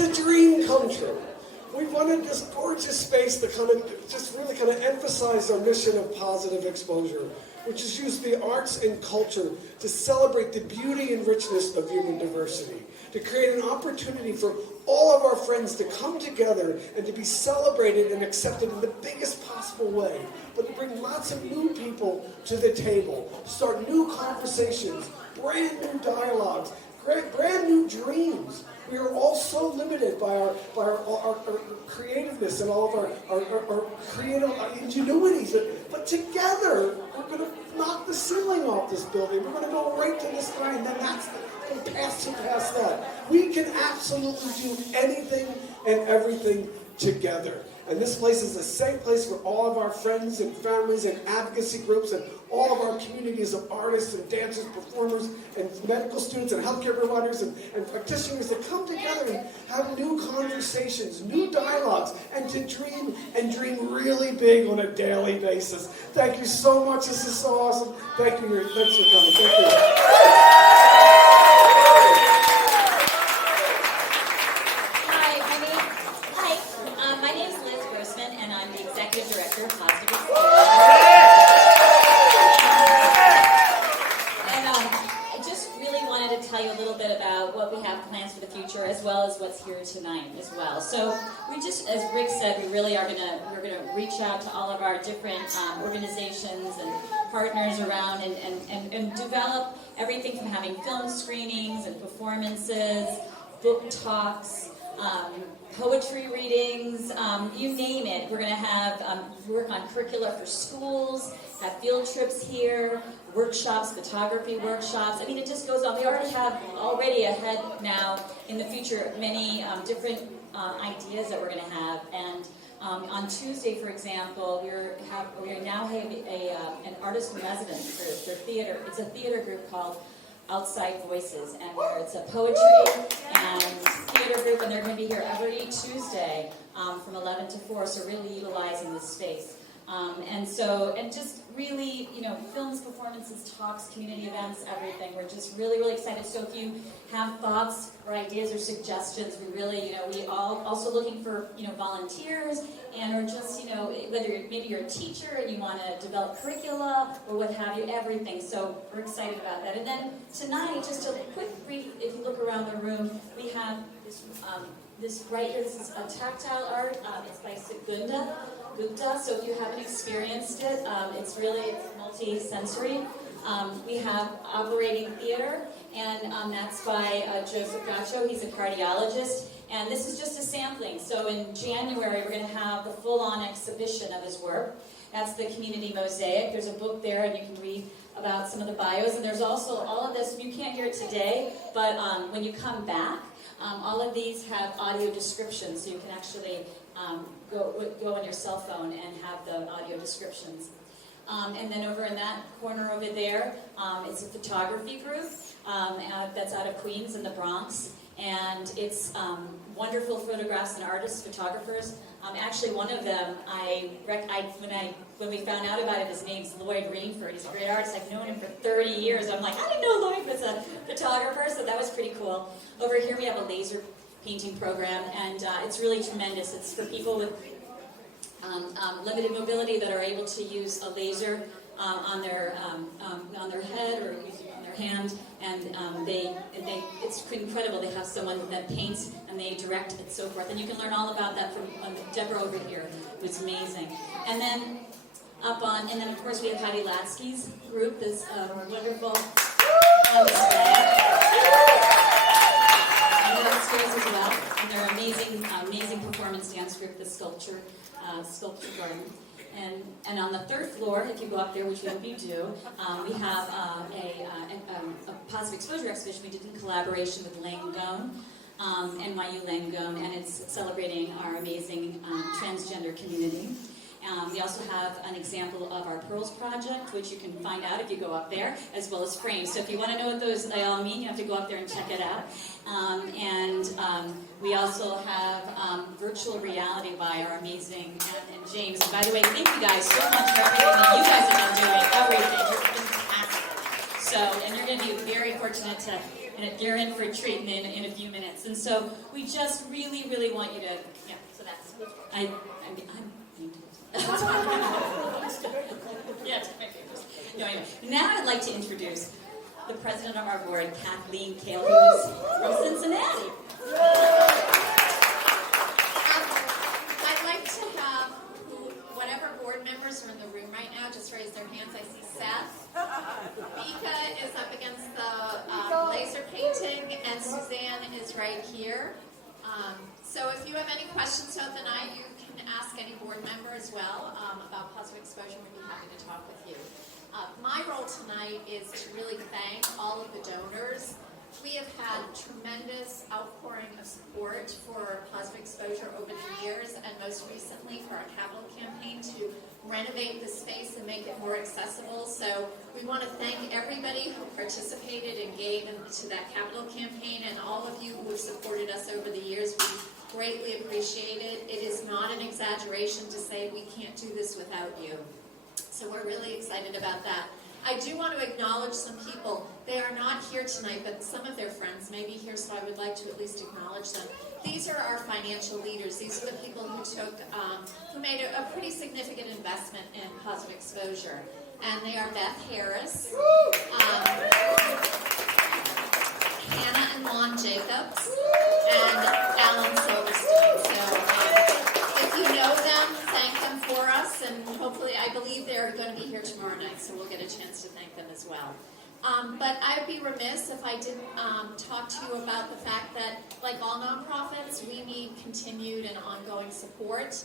a dream come true. We wanted this gorgeous space to just really emphasize our mission of positive exposure, which is use the arts and culture to celebrate the beauty and richness of human diversity, to create an opportunity for all of our friends to come together and to be celebrated and accepted in the biggest possible way, but to bring lots of new people to the table, start new conversations, brand new dialogues, brand new dreams. We are all so limited by our creativeness and all of our creative ingenuities. But together, we're going to knock the ceiling off this building. We're going to go right to the sky, and then past that. We can absolutely do anything and everything together. And this place is a safe place for all of our friends and families and advocacy groups and all of our communities of artists and dancers, performers, and medical students and healthcare providers and practitioners to come together and have new conversations, new dialogues, and to dream really big on a daily basis. Thank you so much. This is so awesome. Thanks for coming. Thank you. As well as what's here tonight as well. So we just, as Rick said, we're gonna reach out to all of our different organizations and partners around and develop everything from having film screenings and performances, book talks, poetry readings, you name it. We're gonna have work on curricula for schools, have field trips here, workshops, photography workshops. I mean, it just goes on. We already have ahead now in the future many different ideas that we're going to have. And on Tuesday, for example, we now have an artist in residence group for theater. It's a theater group called Outside Voices, and it's a poetry and theater group, and they're going to be here every Tuesday from 11 to 4. So really utilizing this space. And just really, films, performances, talks, community events, everything. We're just really, really excited. So if you have thoughts or ideas or suggestions, we really, we all also looking for, volunteers or just, whether maybe you're a teacher and you want to develop curricula or what have you, everything. So we're excited about that. And then tonight, just a quick brief, if you look around the room, we have this, this is a tactile art. It's by Segunda Gupta, so if you haven't experienced it, it's multi-sensory. We have operating theater, and that's by Joseph Gacho. He's a cardiologist, and this is just a sampling. So in January, we're going to have the full-on exhibition of his work. That's the Community Mosaic. There's a book there, and you can read about some of the bios, and there's also all of this. You can't hear it today, but when you come back, all of these have audio descriptions, so you can actually go on your cell phone and have the audio descriptions. And then over in that corner over there, it's a photography group that's out of Queens in the Bronx. And it's wonderful photographs and artists, photographers. Actually, one of them, when we found out about it, his name's Lloyd Rainford. He's a great artist. I've known him for 30 years. I'm like, I didn't know Lloyd was a photographer, so that was pretty cool. Over here we have a laser painting program, and it's really tremendous. It's for people with limited mobility that are able to use a laser on their head or on their hand, and it's incredible. They have someone that paints and they direct and so forth, and you can learn all about that from Deborah over here. It was amazing. And then and then of course we have Heidi Latsky's group, this wonderful on display. Downstairs as well, and they're amazing performance dance group, the Sculpture Garden. And on the third floor, if you go up there, which we hope you do, we have a positive exposure exhibition we did in collaboration with Langone, NYU Langone, and it's celebrating our amazing transgender community. We also have an example of our Pearls project, which you can find out if you go up there, as well as frames. So if you want to know what those all mean, you have to go up there and check it out. We also have virtual reality by our amazing Anne and James. And by the way, thank you guys so much for everything that you guys have been doing. Everything. You're fantastic. So, and you're going to be very fortunate to, and you're in for a treat in a few minutes. And so we just really, really want you to, yeah, so that's, I'm yeah, take my papers. No, anyway, now I'd like to introduce the president of our board, Kathleen Kale, who's from Cincinnati. I'd like to have whatever board members are in the room right now just raise their hands. I see Seth. Mika is up against the laser painting, and Suzanne is right here. So if you have any questions throughout the night, you can ask any board member as well about positive exposure. We'd be happy to talk with you. My role tonight is to really thank all of the donors. We have had tremendous outpouring of support for positive exposure over the years, and most recently for our capital campaign to renovate the space and make it more accessible. So we want to thank everybody who participated and gave into that capital campaign, and all of you who have supported us over the years. We greatly appreciate it. It is not an exaggeration to say we can't do this without you. So we're really excited about that. I do want to acknowledge some people. They are not here tonight, but some of their friends may be here, so I would like to at least acknowledge them. These are our financial leaders. These are the people who who made a pretty significant investment in positive exposure. And they are Beth Harris, Hannah and Lon Jacobs, and Alan Silverstein. So if you know them, thank them for us, and hopefully, I believe they're going to be here tomorrow night, so we'll get a chance to thank them as well. But I'd be remiss if I didn't talk to you about the fact that, like all nonprofits, we need continued and ongoing support.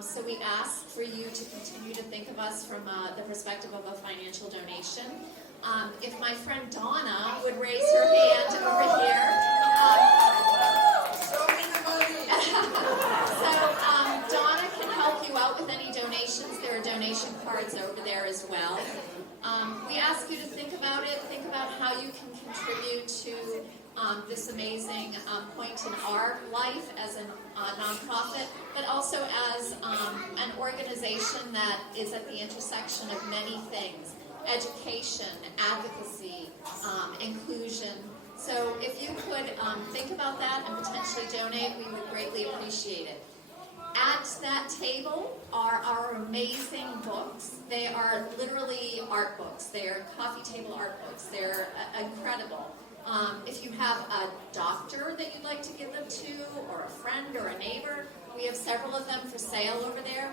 So we ask for you to continue to think of us from the perspective of a financial donation. If my friend Donna would raise her hand over here. Donna can help you out with any donations. There are donation cards over there as well. We ask you to think about it. Think about how you can contribute to this amazing point in our life as a nonprofit, but also as an organization that is at the intersection of many things: education, advocacy, inclusion. So if you could think about that and potentially donate, we would greatly appreciate it. At that table are our amazing books. They are literally art books. They are coffee table art books. They're incredible. If you have a doctor that you'd like to give them to, or a friend or a neighbor, we have several of them for sale over there.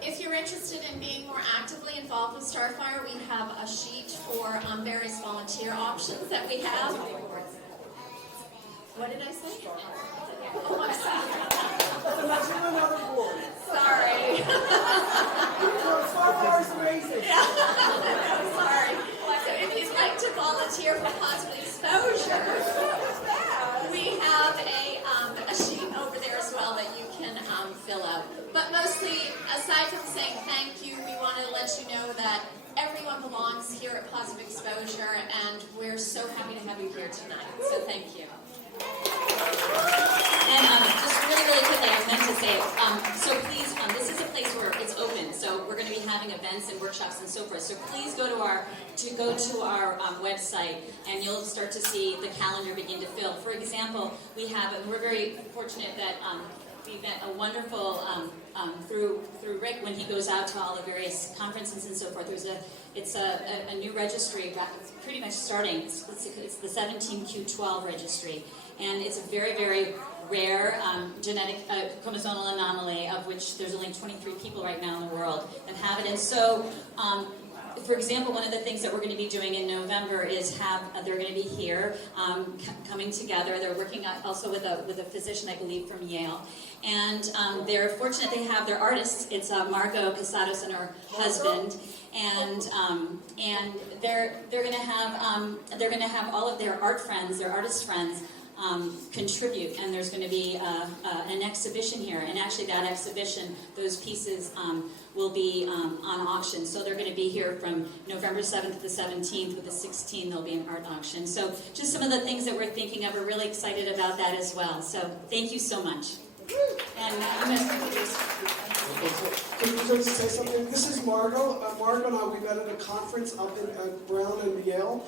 If you're interested in being more actively involved with Starfire, we have a sheet for various volunteer options that we have. What did I say? Oh, I'm sorry. Starfire's amazing. Sorry. So if you'd like to volunteer for positive exposure, we have a sheet over there as well that you can fill out. But mostly, aside from saying thank you, we want to let you know that everyone belongs here at Positive Exposure, and we're so happy to have you here tonight. So thank you. And just really quickly, I meant to say, so please, this is a place where it's open, so we're going to be having events and workshops and so forth. So please go to our website, and you'll start to see the calendar begin to fill. For example, we're very fortunate that we've met a wonderful through Rick when he goes out to all the various conferences and so forth. It's a new registry. It's pretty much starting. It's the 17q12 registry. And it's a very, very rare genetic chromosomal anomaly, of which there's only 23 people right now in the world that have it. And so, for example, one of the things that we're going to be doing in November is they're going to be here coming together. They're working also with a physician, I believe, from Yale. And they're fortunate they have their artists. It's Margot Casados and her husband. And they're going to have all of their art friends, their artist friends, contribute, and there's going to be an exhibition here, and actually that exhibition, those pieces will be on auction. So they're going to be here from November 7th to the 17th. With the 16th, there'll be an art auction. So just some of the things that we're thinking of. We're really excited about that as well. So thank you so much. And I'm going to introduce Could you say something? This is Margot. Margot and I, we met at a conference up in Brown and Yale,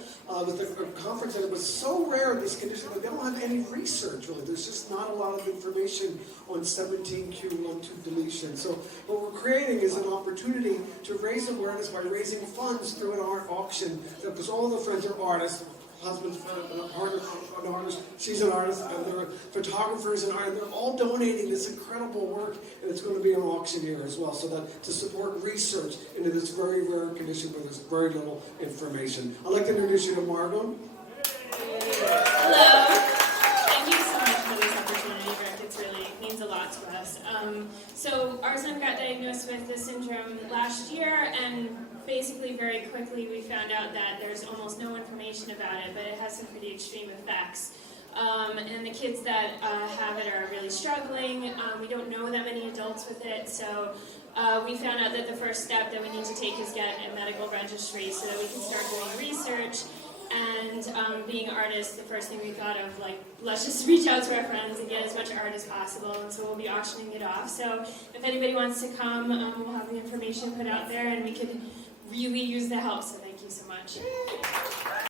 with a conference, and it was so rare in this condition that they don't have any research, really. There's just not a lot of information on 17q12 deletion. So what we're creating is an opportunity to raise awareness by raising funds through an art auction, because all the friends are artists. Husband's an artist, she's an artist, and they're photographers and art, and they're all donating this incredible work, and it's going to be an auction here as well, so that to support research into this very rare condition where there's very little information. I'd like to introduce you to Margot. Hello. Thank you so much for this opportunity, Rick. It really means a lot to us. So our son got diagnosed with this syndrome last year, and basically very quickly we found out that there's almost no information about it, but it has some pretty extreme effects. And the kids that have it are really struggling. We don't know that many adults with it, so we found out that the first step that we need to take is get a medical registry so that we can start doing research. And being artists, the first thing we thought of, like, let's just reach out to our friends and get as much art as possible, and so we'll be auctioning it off. So if anybody wants to come, we'll have the information put out there, and we could really use the help, so thank you so much.